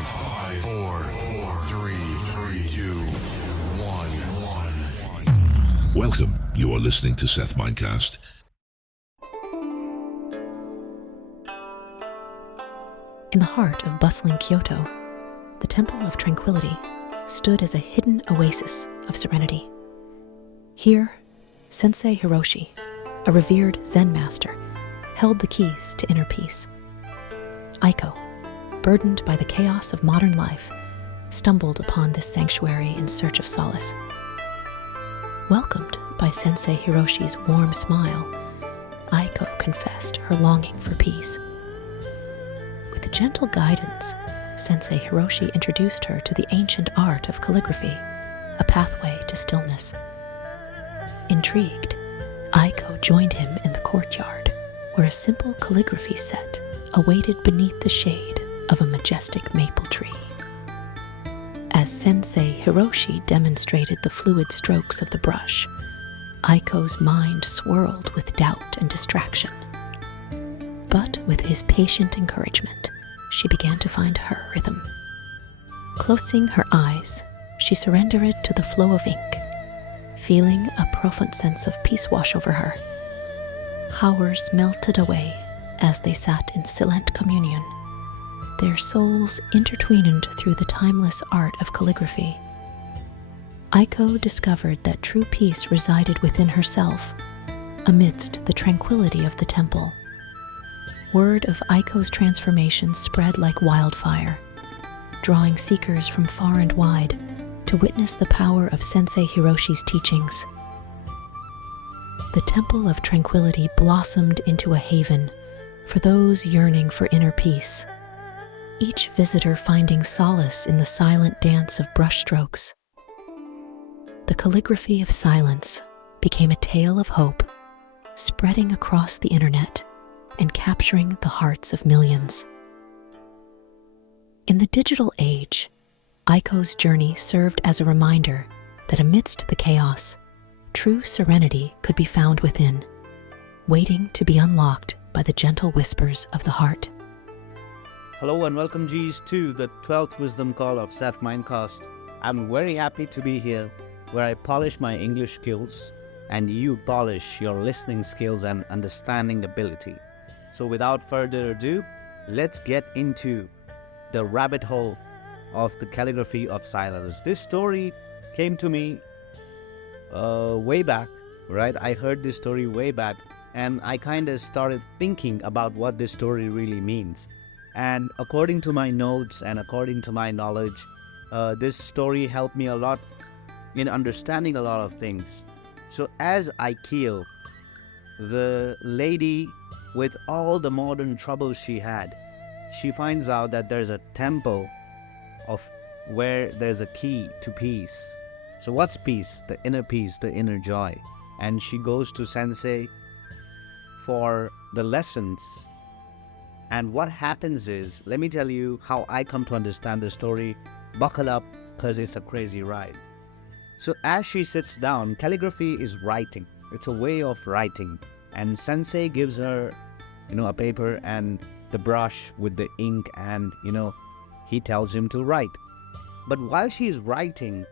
Five, four, three, two, one. Welcome. You are listening to Seth Mindcast. In the heart of bustling Kyoto, the Temple of Tranquility stood as a hidden oasis of serenity. Here, Sensei Hiroshi, a revered Zen master, held the keys to inner peace. Aiko, burdened by the chaos of modern life, stumbled upon this sanctuary in search of solace. Welcomed by Sensei Hiroshi's warm smile, Aiko confessed her longing for peace. With gentle guidance, Sensei Hiroshi introduced her to the ancient art of calligraphy, a pathway to stillness. Intrigued, Aiko joined him in the courtyard, where a simple calligraphy set awaited beneath the shade of a majestic maple tree. As Sensei Hiroshi demonstrated the fluid strokes of the brush, Aiko's mind swirled with doubt and distraction. But with his patient encouragement, she began to find her rhythm. Closing her eyes, she surrendered to the flow of ink, feeling a profound sense of peace wash over her. Hours melted away as they sat in silent communion, their souls intertwined through the timeless art of calligraphy. Aiko discovered that true peace resided within herself, amidst the tranquility of the temple. Word of Aiko's transformation spread like wildfire, drawing seekers from far and wide to witness the power of Sensei Hiroshi's teachings. The Temple of Tranquility blossomed into a haven for those yearning for inner peace, each visitor finding solace in the silent dance of brushstrokes. The Calligraphy of Silence became a tale of hope, spreading across the internet and capturing the hearts of millions. In the digital age, Aiko's journey served as a reminder that amidst the chaos, true serenity could be found within, waiting to be unlocked by the gentle whispers of the heart. Hello and welcome G's to the 12th Wisdom Call of Seth Mindcast. I'm very happy to be here where I polish my English skills and you polish your listening skills and understanding ability. So without further ado, let's get into the rabbit hole of the Calligraphy of Silence. This story came to me way back, right? I heard this story way back and I kind of started thinking about what this story really means. And according to my notes and according to my knowledge, this story helped me a lot in understanding a lot of things. So as Aiko, the lady with all the modern troubles she had, she finds out that there's a temple of where there's a key to peace. So what's peace? The inner joy. And she goes to Sensei for the lessons. And what happens is, let me tell you how I come to understand the story. Buckle up, because it's a crazy ride. So as she sits down, calligraphy is writing. It's a way of writing. And Sensei gives her, a paper and the brush with the ink and, he tells him to write. But while she's writing,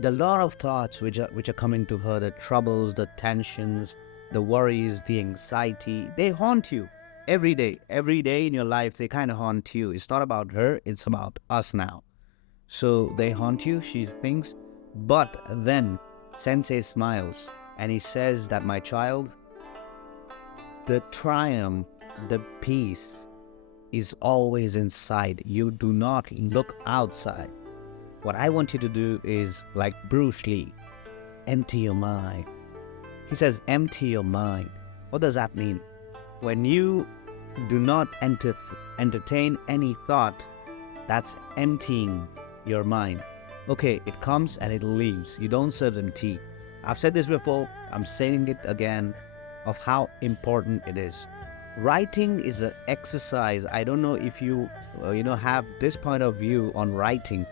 there are a lot of thoughts which are coming to her, the troubles, the tensions, the worries, the anxiety, they haunt you every day. Every day in your life, they kind of haunt you. It's not about her, it's about us now. So they haunt you, she thinks. But then Sensei smiles and he says that, my child, the triumph, the peace is always inside. You do not look outside. What I want you to do is like Bruce Lee, empty your mind. He says, empty your mind. What does that mean? When you do not entertain any thought, that's emptying your mind. Okay, it comes and it leaves. You don't serve them tea. I've said this before, I'm saying it again, of how important it is. Writing is an exercise. I don't know if you have this point of view on writing.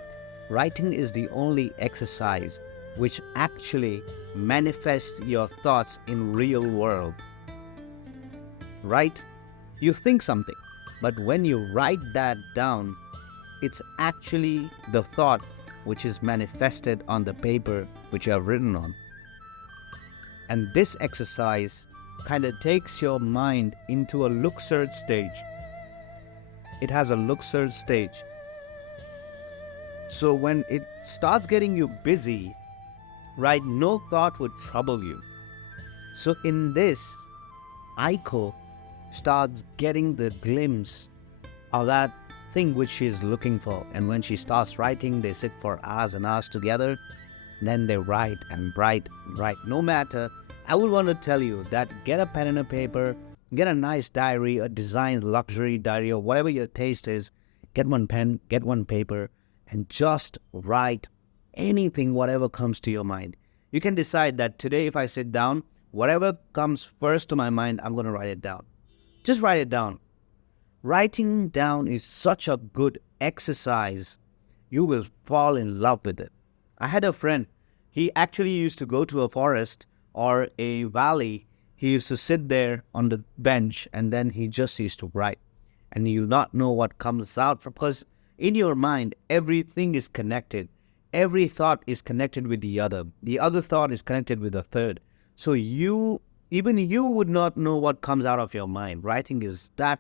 Writing is the only exercise which actually manifests your thoughts in real world. Right? You think something, but when you write that down, it's actually the thought which is manifested on the paper which you have written on. And this exercise kind of takes your mind into a look-search stage. It has a look-search stage. So when it starts getting you busy, right, no thought would trouble you. So in this, Aiko starts getting the glimpse of that thing which she is looking for. And when she starts writing, they sit for hours and hours together. Then they write and write. No matter, I would want to tell you that get a pen and a paper, get a nice diary, a designed luxury diary, or whatever your taste is. Get one pen, get one paper, and just write anything, whatever comes to your mind. You can decide that today if I sit down, whatever comes first to my mind, I'm going to write it down. Just write it down. Writing down is such a good exercise. You will fall in love with it. I had a friend. He actually used to go to a forest or a valley. He used to sit there on the bench and then he just used to write. And you not know what comes out from, because in your mind, everything is connected. Every thought is connected with the other. The other thought is connected with the third. So even you would not know what comes out of your mind. Writing is that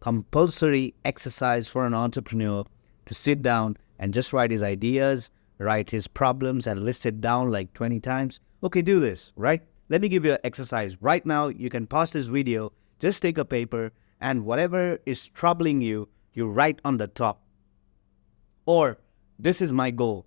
compulsory exercise for an entrepreneur to sit down and just write his ideas, write his problems and list it down like 20 times. Okay, do this, right? Let me give you an exercise. Right now, you can pause this video, just take a paper and whatever is troubling you, you write on the top. Or, this is my goal.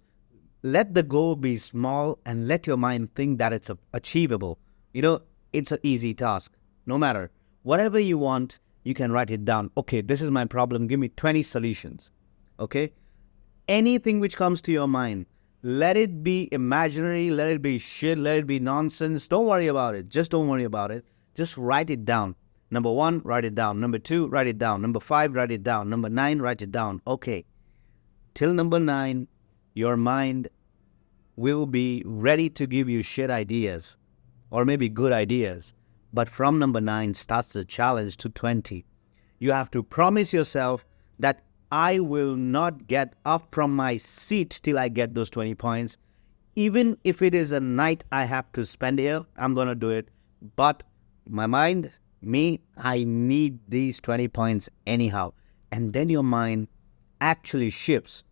Let the goal be small and let your mind think that it's achievable. It's an easy task. No matter. Whatever you want, you can write it down. Okay, this is my problem. Give me 20 solutions. Okay? Anything which comes to your mind, let it be imaginary, let it be shit, let it be nonsense. Don't worry about it. Just don't worry about it. Just write it down. Number 1, write it down. Number 2, write it down. Number 5, write it down. Number 9, write it down. Okay. Till number 9, your mind will be ready to give you shit ideas or maybe good ideas. But from number 9 starts the challenge to 20. You have to promise yourself that I will not get up from my seat till I get those 20 points. Even if it is a night I have to spend here, I'm going to do it. But my mind, I need these 20 points anyhow. And then your mind actually shifts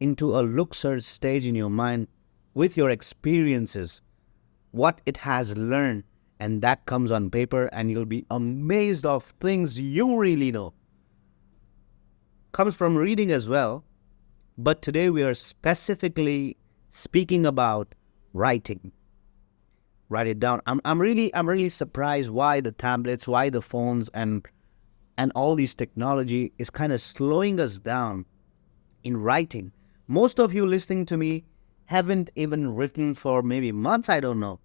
into a look-search stage in your mind with your experiences, what it has learned, and that comes on paper and you'll be amazed of things you really know. Comes from reading as well, but today we are specifically speaking about writing. Write it down. I'm really surprised why the tablets, why the phones and all these technology is kind of slowing us down in writing. Most of you listening to me haven't even written for maybe months, I don't know.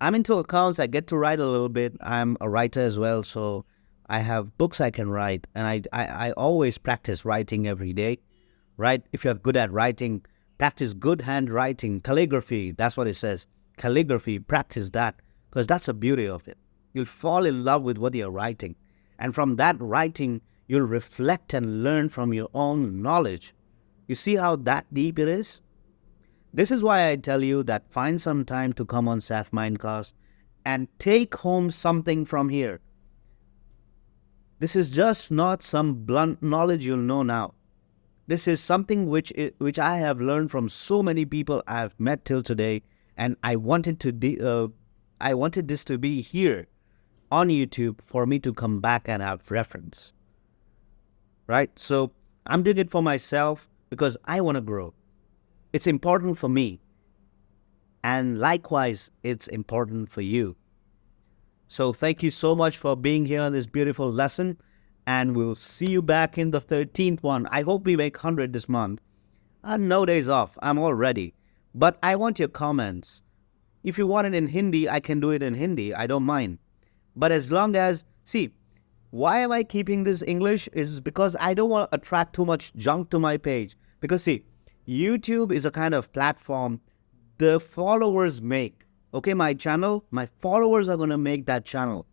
I'm into accounts, I get to write a little bit. I'm a writer as well, so I have books I can write, and I always practice writing every day, right? If you're good at writing, practice good handwriting, calligraphy, that's what it says. Calligraphy, practice that, because that's the beauty of it. You'll fall in love with what you're writing. And from that writing, you'll reflect and learn from your own knowledge. You see how that deep it is? This is why I tell you that find some time to come on Seth Mindcast and take home something from here. This is just not some blunt knowledge you'll know now. This is something which I have learned from so many people I've met till today, and I wanted this to be here on YouTube for me to come back and have reference. Right? So I'm doing it for myself because I want to grow. It's important for me. And likewise, it's important for you. So thank you so much for being here on this beautiful lesson. And we'll see you back in the 13th one. I hope we make 100 this month. No days off. I'm all ready. But I want your comments. If you want it in Hindi, I can do it in Hindi. I don't mind. But as long as... See, why am I keeping this English? Is because I don't want to attract too much junk to my page. Because see, YouTube is a kind of platform the followers make. Okay, my channel, my followers are going to make that channel.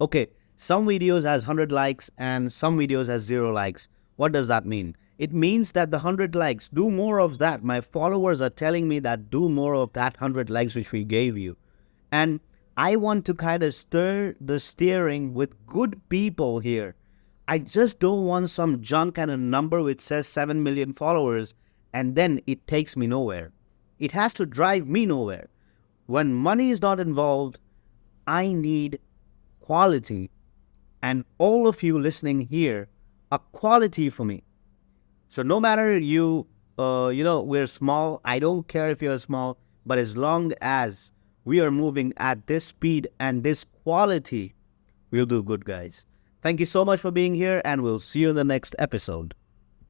Okay, Some videos has 100 likes and some videos has 0 likes. What does that mean? It means that the 100 likes, do more of that. My followers are telling me that do more of that 100 likes which we gave you. And I want to kind of stir the steering with good people here. I just don't want some junk and a number which says 7 million followers and then it takes me nowhere. It has to drive me nowhere. When money is not involved, I need quality. And all of you listening here are quality for me. So no matter we're small, I don't care if you're small, but as long as we are moving at this speed and this quality, we'll do good, guys. Thank you so much for being here, and we'll see you in the next episode.